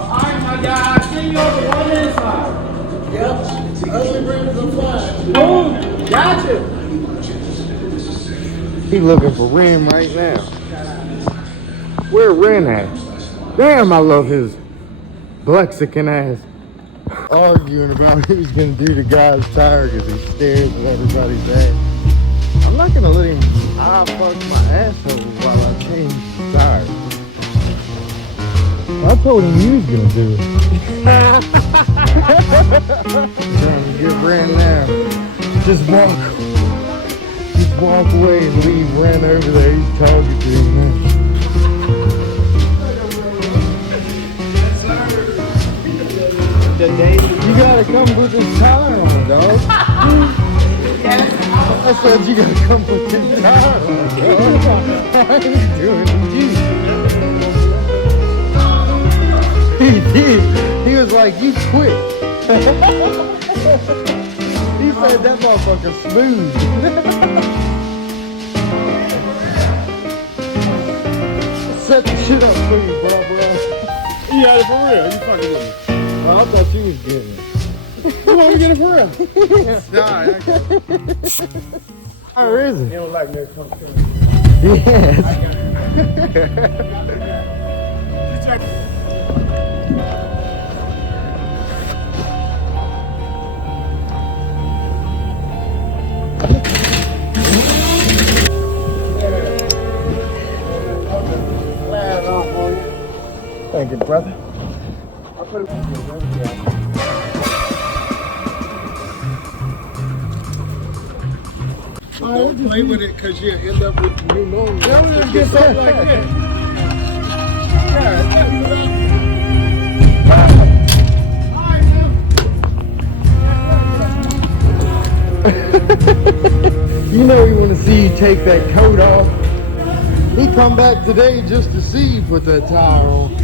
Alright, my guy, I see you on the one inside. Yep. Early brings the flag. Boom. Gotcha. He looking for Ren right now. Where Ren at? Damn, I love his Blexican ass. Arguing about who's gonna do the guy's tire because he stares at everybody's ass. I'm not gonna let him eye fuck my asshole while I change the tire. I told him you was gonna do it. Trying to get Ren now. Just walk away and leave Ren over there. He's talking to him now. You gotta come put this tire on, dog. I said you gotta come put this tire on, dog. I ain't doing it. He did. He was like, you quit. He said that motherfucker smooth. Set the shit up for you, bro. You got it for real? You fucking with me? I thought you was getting it. You want to get it for real? Nah, where is it? You don't like me to come through. Yes. Thank you, brother. I'll put it on you. Don't play with it because you'll end up with pneumonia. Don't get something like this. You know he want to see you take that coat off. He come back today just to see you put that tire on.